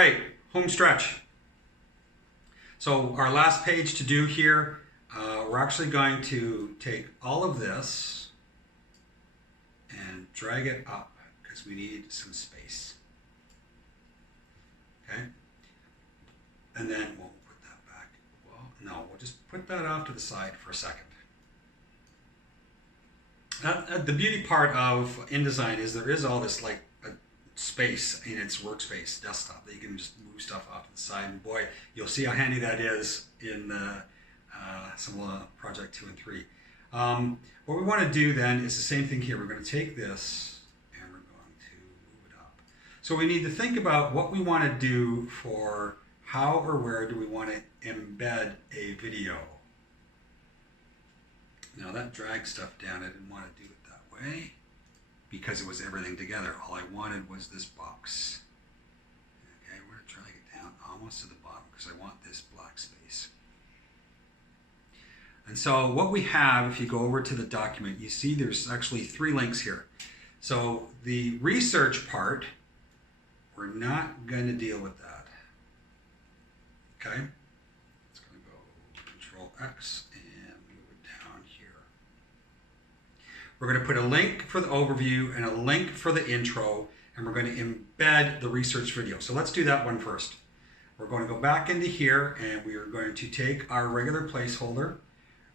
right, home stretch. So our last page to do here, we're actually going to take all of this and drag it up because we need some space. Okay? And then we'll put that back. Well, no, we'll just put that off to the side for a second. The beauty part of InDesign is there is all this like space in its workspace desktop that you can just move stuff off to the side. And boy, you'll see how handy that is in some of the Project 2 and 3. What we want to do then is the same thing here. We're going to take this and we're going to move it up. So we need to think about what we want to do for how or where do we want to embed a video. Now that drag stuff down, I didn't want to do it that way because it was everything together. All I wanted was this box. Okay, we're going to drag it down almost to the bottom because I want this black space. And so what we have, if you go over to the document, you see there's actually 3 links here. So the research part, we're not going to deal with that. Okay? It's going to go Control X and move it down here. We're going to put a link for the overview and a link for the intro, and we're going to embed the research video. So let's do that one first. We're going to go back into here and we are going to take our regular placeholder.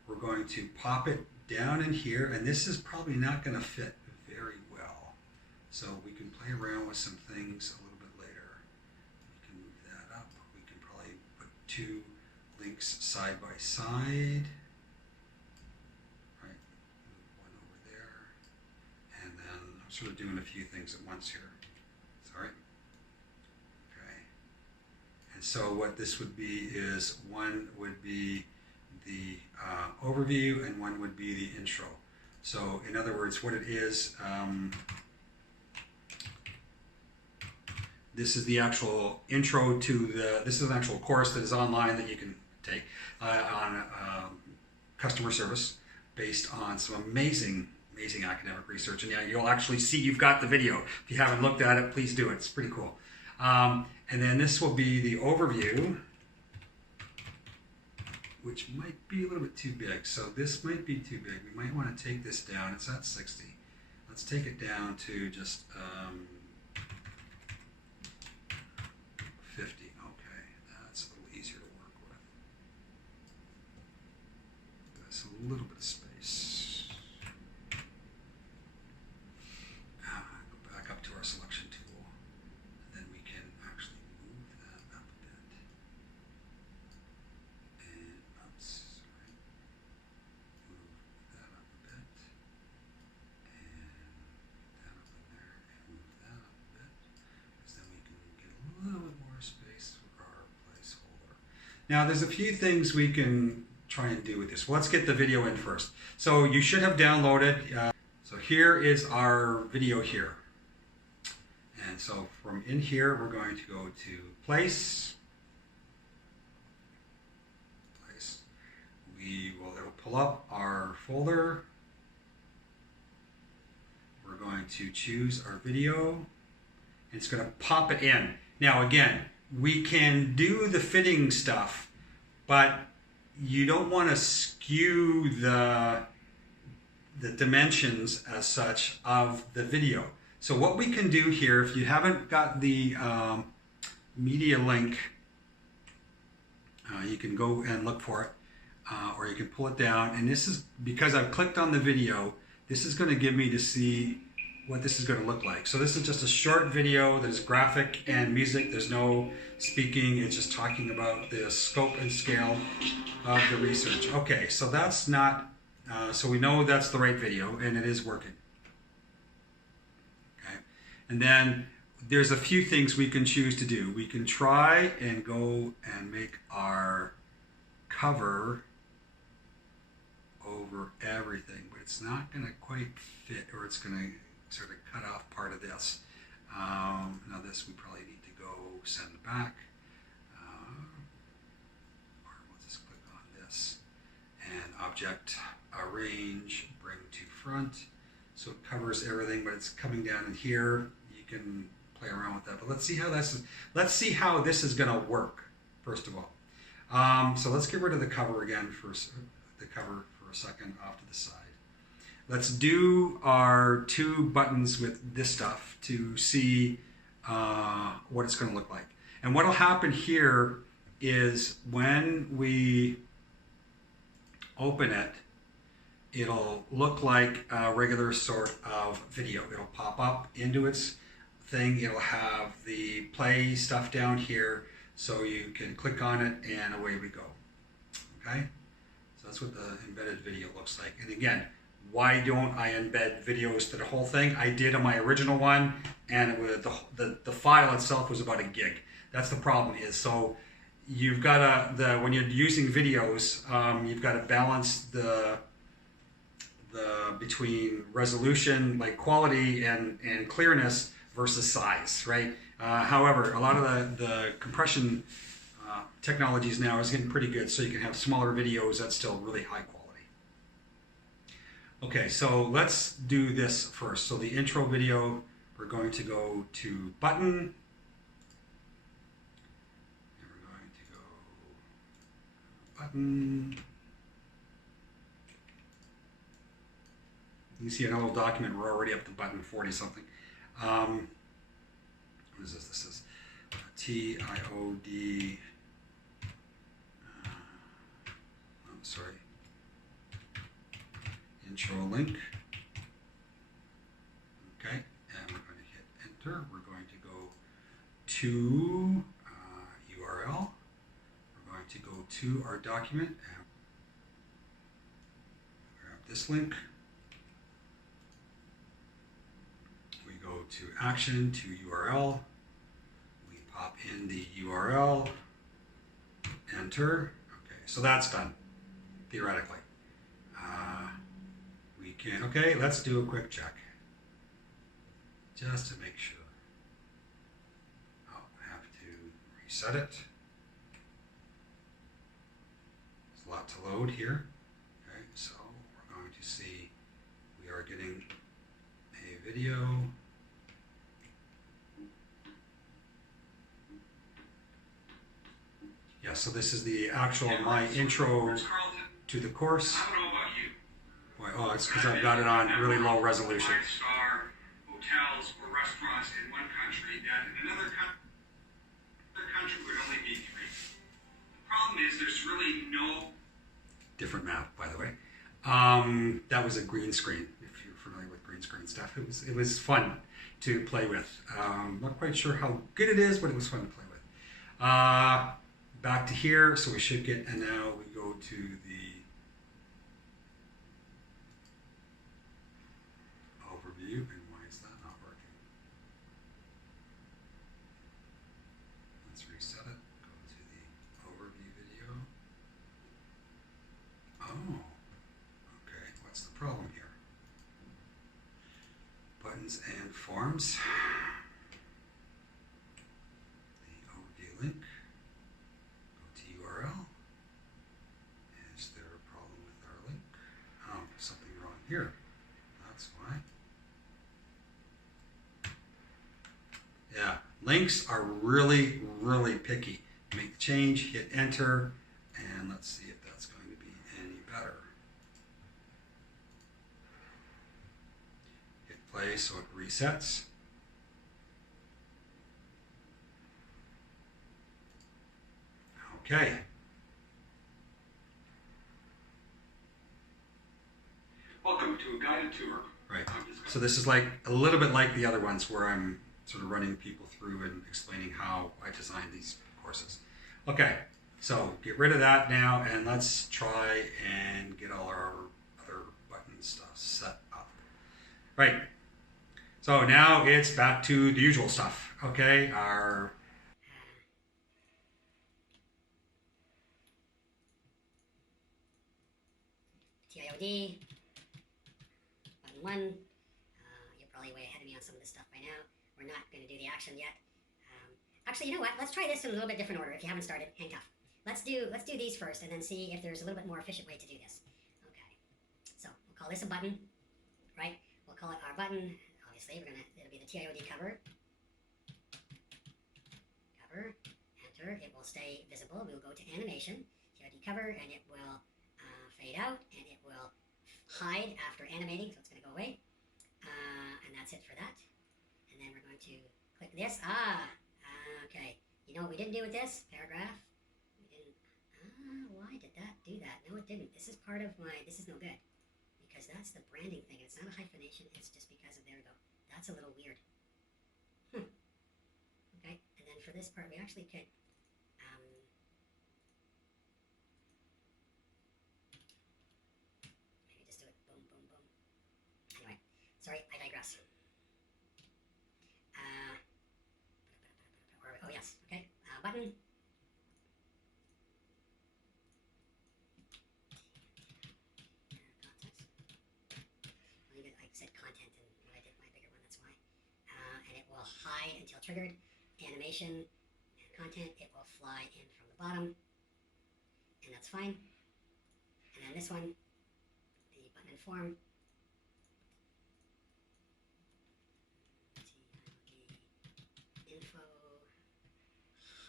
We're going to pop it down in here, and this is probably not going to fit very well. So we can play around with some things a little bit later. We can move that up. We can probably put 2 links side by side. Right, move one over there. And then I'm sort of doing a few things at once here. Sorry. Okay. And so what this would be is one would be the overview and one would be the intro. So in other words, what it is, this is the actual intro to this is an actual course that is online that you can take on customer service based on some amazing academic research. And yeah, you'll actually see you've got the video. If you haven't looked at it, please do it. It's pretty cool. And then this will be the overview, which might be a little bit too big. So this might be too big. We might want to take this down. It's at 60. Let's take it down to just 50. Okay, that's a little easier to work with. That's a little bit of space. Go back up to our selection tool, and then we can actually move that up a bit. And oops, sorry. Move that up a bit. And that up in there, and move that up a bit. Because then we can get a little bit more space for our placeholder. Now there's a few things we can try and do with this. Well, let's get the video in first. So you should have downloaded, so here is our video here. And so from in here, we're going to go to Place. It'll pull up our folder. We're going to choose our video. It's going to pop it in. Now again, we can do the fitting stuff, but you don't want to skew the dimensions as such of the video. So what we can do here, if you haven't got the media link, you can go and look for it. Or you can pull it down, and this is because I've clicked on the video, this is going to give me to see what this is going to look like. So this is just a short video that is graphic and music. There's no speaking. It's just talking about the scope and scale of the research. Okay, so that's not, so we know that's the right video and it is working. Okay, and then there's a few things we can choose to do. We can try and go and make our cover over everything, but it's not going to quite fit, or it's going to sort of cut off part of this. Now this we probably need to go send back, or we'll just click on this and object arrange, bring to front, so it covers everything, but it's coming down in here. You can play around with that. But let's see how this is going to work first of all. So let's get rid of the cover again for a second off to the side. Let's do our 2 buttons with this stuff to see what it's going to look like. And what will happen here is when we open it, it'll look like a regular sort of video. It'll pop up into its thing. It'll have the play stuff down here, so you can click on it and away we go. Okay? So that's what the embedded video looks like. And again, why don't I embed videos to the whole thing? I did on my original one, and it was the file itself was about a gig. That's the problem is, so you've got to, when you're using videos, you've got to balance the between resolution, like quality and clearness versus size, right? However, a lot of the compression technologies now is getting pretty good, so you can have smaller videos that's still really high quality. Okay, so let's do this first. So the intro video, we're going to go to button, and we're going to go button. You can see in a little document, we're already up to button 40 something. What is this? This is TIOD. Sorry. Intro link. Okay, and we're going to hit enter. We're going to go to URL. We're going to go to our document and grab this link. We go to action, to URL. We pop in the URL, enter. Okay, so that's done, theoretically. We can, okay, let's do a quick check. Just to make sure. Oh, I have to reset it. There's a lot to load here. Okay, so we're going to see we are getting a video. Yeah, so this is the actual my intro to the course. I don't know about you. Boy, oh, it's because I've got it on really low resolution. Five-star hotels or restaurants in one country that in another country would only be 3. The problem is there's really no... Different map, by the way. That was a green screen. If you're familiar with green screen stuff, it was fun to play with. Not quite sure how good it is, but it was fun to play with. Back to here, so we should get, and now we go to the overview, and why is that not working? Let's reset it, go to the overview video. Oh, okay, what's the problem here? Buttons and forms. The overview link. Is there a problem with our link? Oh, something wrong here. That's why. Yeah, links are really, really picky. Make the change, hit enter, and let's see if that's going to be any better. Hit play so it resets. Okay. Welcome to a guided tour. Right. So this is like a little bit like the other ones where I'm sort of running people through and explaining how I designed these courses. Okay, so get rid of that now and let's try and get all our other button stuff set up. Right. So now it's back to the usual stuff. Okay, our TIOD, button 1, you're probably way ahead of me on some of this stuff by now. We're not going to do the action yet. Actually, you know what? Let's try this in a little bit different order. If you haven't started, hang tough. Let's do these first and then see if there's a little bit more efficient way to do this. Okay. So we'll call this a button, right? We'll call it our button. Obviously, it'll be the TIOD cover. cover, enter, it will stay visible. We'll go to animation, TOD cover, and it will fade out, and it will hide after animating, so it's going to go away. And that's it for that. And then we're going to click this. Okay. You know what we didn't do with this paragraph? We didn't. Why did that do that? No, it didn't. This is part of my. This is no good because that's the branding thing. It's not a hyphenation. It's just because of. There we go. That's a little weird. Okay. And then for this part, we actually could. Maybe just do it. Boom, boom, boom. Anyway, sorry, I digress. Oh yes, okay. Button. Context. I said content, and when I did my bigger one, that's why. And it will hide until triggered. Animation and content. It will fly in from the bottom, and that's fine. And then this one, the button and form. Info.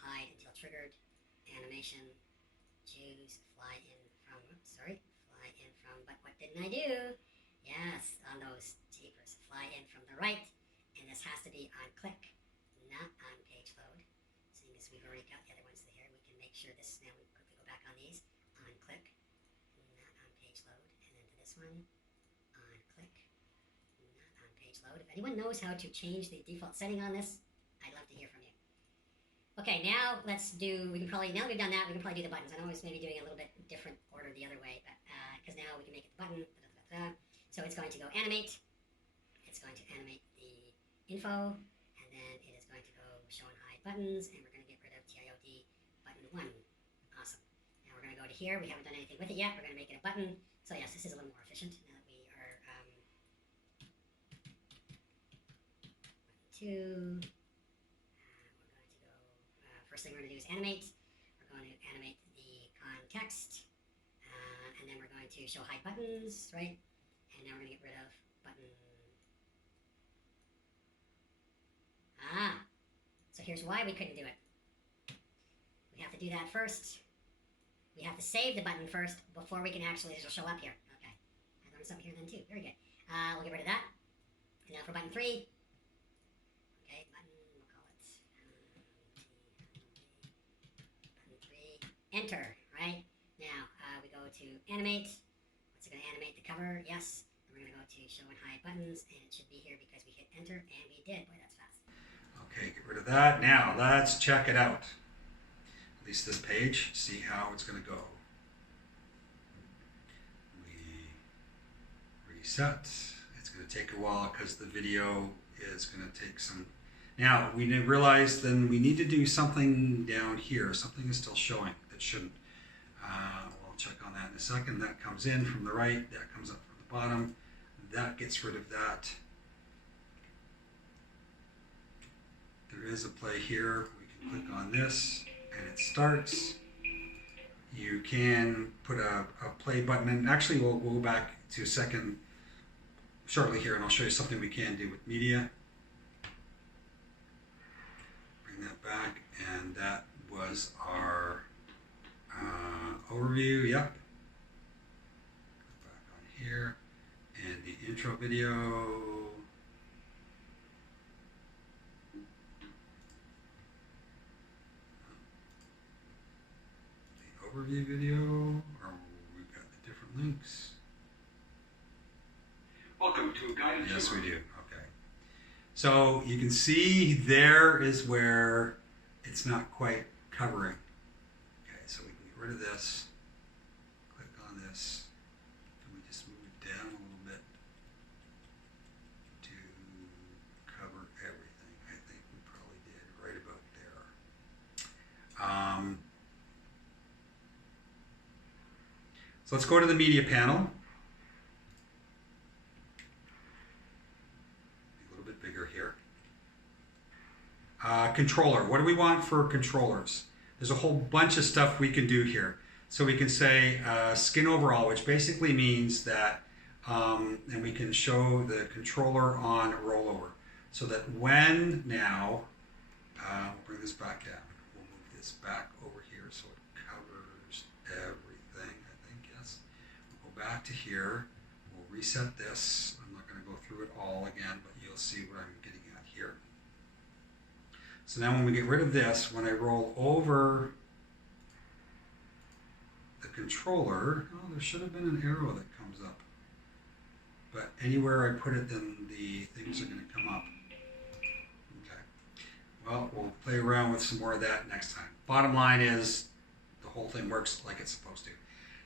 Hide until triggered, animation, choose, fly in from, fly in from, but what didn't I do? Yes, on those jeepers, fly in from the right, and this has to be on click, not on page load. Seeing as we've already got the other ones here, we can make sure this, now we quickly go back on these, on click, not on page load, and then to this one, on click, not on page load. If anyone knows how to change the default setting on this, I'd love to hear from you. Okay, now let's do, now that we've done that, we can probably do the buttons. I know I was maybe doing a little bit different order the other way, but because now we can make it the button. So it's going to go animate. It's going to animate the info, and then it is going to go show and hide buttons, and we're going to get rid of TIOD button 1. Awesome. Now we're going to go to here. We haven't done anything with it yet. We're going to make it a button. So yes, this is a little more efficient now that we are button 2. First thing we're going to do is animate. We're going to animate the context, and then we're going to show hide buttons, right? And now we're going to get rid of button. So here's why we couldn't do it. We have to do that first. We have to save the button first before we can actually, it'll show up here. Okay. I learned something here then too. Very good. We'll get rid of that. And now for button 3. Okay, button, we'll call it button 3. Enter, right? Now we go to animate. What's it going to animate? The cover, yes. And we're going to go to show and hide buttons, and it should be here because we hit enter, and we did. Boy, that's fast. Okay, get rid of that. Now let's check it out. At least this page, see how it's going to go. We reset. It's going to take a while because the video is going to take some. Now we realize then we need to do something down here. Something is still showing that shouldn't. We'll check on that in a second. That comes in from the right. That comes up from the bottom. That gets rid of that. There is a play here. We can click on this and it starts. You can put a play button in. Actually, we'll go back to a second shortly here and I'll show you something we can do with media. Bring that back, and that was our overview. Yep. Go back on here and the intro video. The overview video, or we've got the different links. Welcome to a guided Yes, tour. we do. Okay. So you can see there is where it's not quite covering. Okay, so we can get rid of this. Click on this. Can we just move it down a little bit to cover everything? I think we probably did right about there. So let's go to the media panel. A little bit bigger here. Controller. What do we want for controllers? There's a whole bunch of stuff we can do here. So we can say skin overall, which basically means that, and we can show the controller on rollover. So that when now, we'll bring this back down. this back over here so it covers everything, I think, yes. We'll go back to here. We'll reset this. I'm not going to go through it all again, but you'll see what I'm getting at here. So now when we get rid of this, when I roll over the controller, oh, there should have been an arrow that comes up. But anywhere I put it, then the things are going to come up. Okay. Well, we'll play around with some more of that next time. Bottom line is the whole thing works like it's supposed to.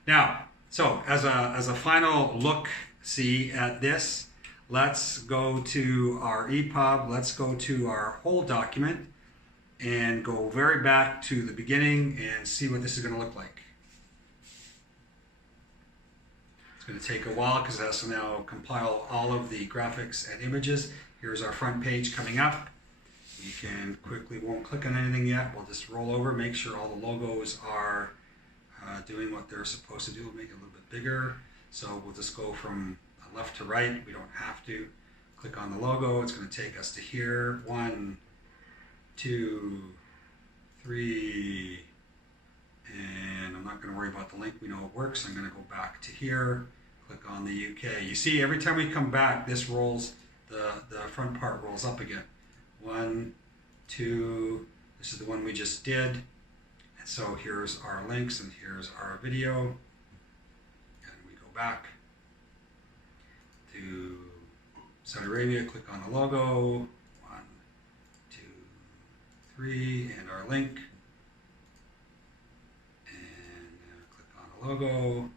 Now, so as a final look-see at this, let's go to our EPUB. Let's go to our whole document and go very back to the beginning and see what this is going to look like. It's going to take a while because it has to now compile all of the graphics and images. Here's our front page coming up. We can quickly, won't click on anything yet. We'll just roll over, make sure all the logos are doing what they're supposed to do. We'll make it a little bit bigger. So we'll just go from left to right. We don't have to. Click on the logo. It's going to take us to here. 1, 2, 3. And I'm not going to worry about the link. We know it works. I'm going to go back to here. Click on the UK. You see, every time we come back, this rolls, the front part rolls up again. 1, 2. This is the one we just did. And so here's our links and here's our video. And we go back to Saudi Arabia, click on the logo, 1, 2, 3, and our link. And click on the logo, 1,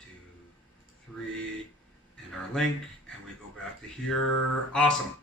2, 3, and our link. And we go back to here. Awesome.